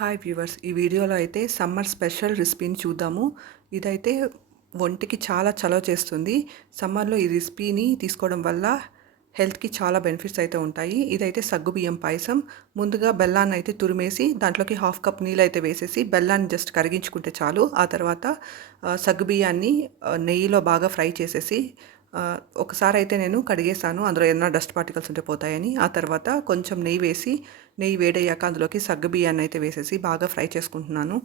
Hi viewers, ఈ వీడియోలో అయితే సమ్మర్ స్పెషల్ రెసిపీని చూద్దాము. ఇదైతే ఒంటికి చాలా చలవ చేస్తుంది. సమ్మర్లో ఈ రెసిపీని తీసుకోవడం వల్ల హెల్త్కి చాలా బెనిఫిట్స్ అయితే ఉంటాయి. ఇదైతే సగ్గుబియ్యం పాయసం. ముందుగా బెల్లాన్ని అయితే తురిమేసి దాంట్లోకి హాఫ్ కప్ నీళ్ళు అయితే వేసేసి బెల్లాన్ని జస్ట్ కరిగించుకుంటే చాలు. ఆ తర్వాత సగ్గుబియ్యాన్ని నెయ్యిలో బాగా ఫ్రై చేసేసి ఒకసారి అయితే నేను కడిగేసాను, అందులో ఏమైనా డస్ట్ పార్టికల్స్ ఉంటే పోతాయని. ఆ తర్వాత కొంచెం నెయ్యి వేసి, నెయ్యి వేడయ్యాక అందులోకి సగ్గుబియ్యాన్ని అయితే వేసేసి బాగా ఫ్రై చేసుకుంటున్నాను.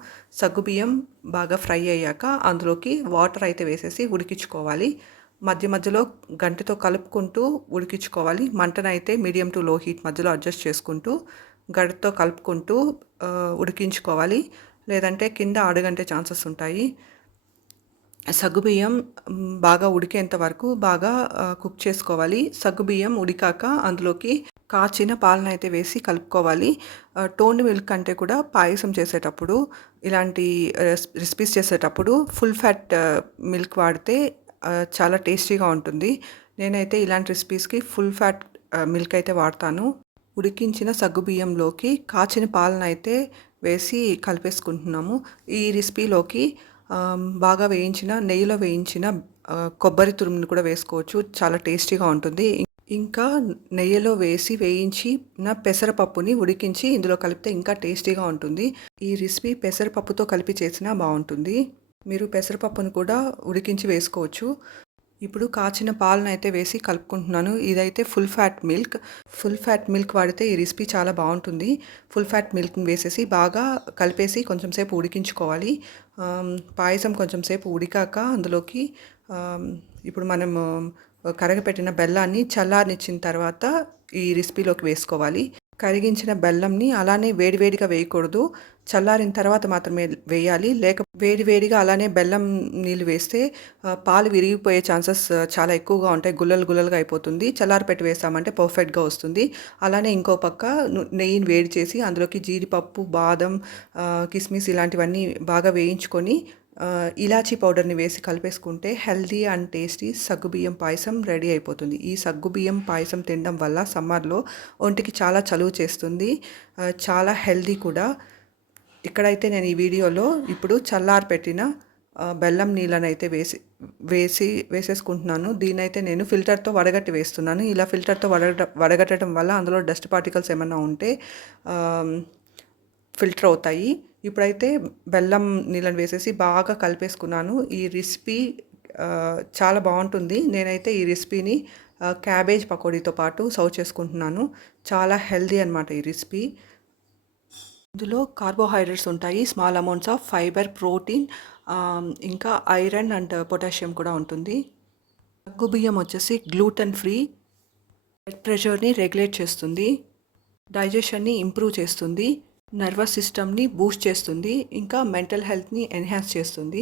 సగ్గుబియ్యం బాగా ఫ్రై అయ్యాక అందులోకి వాటర్ అయితే వేసేసి ఉడికించుకోవాలి. మధ్య మధ్యలో గంటెతో కలుపుకుంటూ ఉడికించుకోవాలి. మంటనైతే మీడియం టు లో హీట్ మధ్యలో అడ్జస్ట్ చేసుకుంటూ గరిటెతో కలుపుకుంటూ ఉడికించుకోవాలి. లేదంటే కింద అడుగంటే ఛాన్సెస్ ఉంటాయి. సగ్గుబియ్యం బాగా ఉడికేంత వరకు బాగా కుక్ చేసుకోవాలి. సగ్గుబియ్యం ఉడికాక అందులోకి కాచిన పాలను అయితే వేసి కలుపుకోవాలి. టోన్డ్ మిల్క్ అంటే కూడా పాయసం చేసేటప్పుడు, ఇలాంటి రెసిపీస్ చేసేటప్పుడు ఫుల్ ఫ్యాట్ మిల్క్ వాడితే చాలా టేస్టీగా ఉంటుంది. నేనైతే ఇలాంటి రెసిపీస్కి ఫుల్ ఫ్యాట్ మిల్క్ అయితే వాడతాను. ఉడికించిన సగ్గుబియ్యంలోకి కాచిన పాలను అయితే వేసి కలిపేసుకుంటున్నాము. ఈ రెసిపీలోకి బాగా వేయించిన నెయ్యిలో వేయించిన కొబ్బరి తురుమును కూడా వేసుకోవచ్చు. చాలా టేస్టీగా ఉంటుంది. ఇంకా నెయ్యిలో వేసి వేయించిన పెసరపప్పుని ఉడికించి ఇందులో కలిపితే ఇంకా టేస్టీగా ఉంటుంది. ఈ రెసిపీ పెసరపప్పుతో కలిపి చేసినా బాగుంటుంది. మీరు పెసరపప్పును కూడా ఉడికించి వేసుకోవచ్చు. ఇప్పుడు కాచిన పాలను అయితే వేసి కలుపుకుంటున్నాను. ఇదైతే ఫుల్ ఫ్యాట్ మిల్క్ వాడితే ఈ రెసిపీ చాలా బాగుంటుంది. ఫుల్ ఫ్యాట్ మిల్క్ని వేసేసి బాగా కలిపేసి కొంచెం సేపు ఉడికించుకోవాలి. పాయసం కొంచెం సేపు ఉడికాక అందులోకి ఇప్పుడు మనము కరగపెట్టిన బెల్లాన్ని చల్లారనిచ్చిన తర్వాత ఈ రెసిపీలోకి వేసుకోవాలి. కరిగించిన బెల్లంని అలానే వేడివేడిగా వేయకూడదు, చల్లారిన తర్వాత మాత్రమే వేయాలి. వేడివేడిగా అలానే బెల్లం నీళ్ళు వేస్తే పాలు విరిగిపోయే ఛాన్సెస్ చాలా ఎక్కువగా ఉంటాయి. గుల్లలుగా అయిపోతుంది. చల్లారి పెట్టి వేసామంటే పర్ఫెక్ట్గా వస్తుంది. అలానే ఇంకో పక్క నెయ్యిని వేడి చేసి అందులోకి జీడిపప్పు, బాదం, కిస్మిస్ ఇలాంటివన్నీ బాగా వేయించుకొని ఇలాచీ పౌడర్ని వేసి కలిపేసుకుంటే హెల్దీ అండ్ టేస్టీ సగ్గుబియ్యం పాయసం రెడీ అయిపోతుంది. ఈ సగ్గుబియ్యం పాయసం తినడం వల్ల సమ్మర్లో ఒంటికి చాలా చలువ చేస్తుంది. చాలా హెల్దీ కూడా. ఇక్కడైతే నేను ఈ వీడియోలో ఇప్పుడు చల్లారి పెట్టిన బెల్లం నీళ్ళని అయితే వేసేసుకుంటున్నాను. దీనైతే నేను ఫిల్టర్తో వడగట్టి వేస్తున్నాను. ఇలా ఫిల్టర్తో వడగట్టడం వల్ల అందులో డస్ట్ పార్టికల్స్ ఏమైనా ఉంటే ఫిల్టర్ అవుతాయి. ఇప్పుడైతే బెల్లం నీళ్ళని వేసేసి బాగా కలిపేసుకున్నాను. ఈ రెసిపీ చాలా బాగుంటుంది. నేనైతే ఈ రెసిపీని క్యాబేజ్ పకోడీతో పాటు సర్వ్ చేసుకుంటున్నాను. చాలా హెల్దీ అనమాట ఈ రెసిపీ. ఇందులో కార్బోహైడ్రేట్స్ ఉంటాయి, small amounts of fibre, protein, ఇంకా ఐరన్ అండ్ పొటాషియం కూడా ఉంటుంది. సగ్గుబియ్యం వచ్చేసి గ్లూటెన్ ఫ్రీ, బ్లడ్ ప్రెషర్ని రెగ్యులేట్ చేస్తుంది, డైజెషన్ని ఇంప్రూవ్ చేస్తుంది, నర్వస్ సిస్టమ్ని బూస్ట్ చేస్తుంది, ఇంకా మెంటల్ హెల్త్ని ఎన్హాన్స్ చేస్తుంది.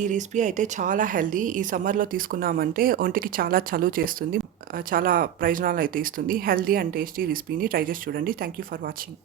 ఈ రెసిపీ అయితే చాలా హెల్దీ. ఈ సమ్మర్లో తీసుకున్నామంటే ఒంటికి చాలా చలువ చేస్తుంది, చాలా ప్రయోజనాలు అయితే ఇస్తుంది. హెల్దీ అండ్ టేస్టీ రెసిపీని ట్రై చేసి చూడండి. Thank you for watching.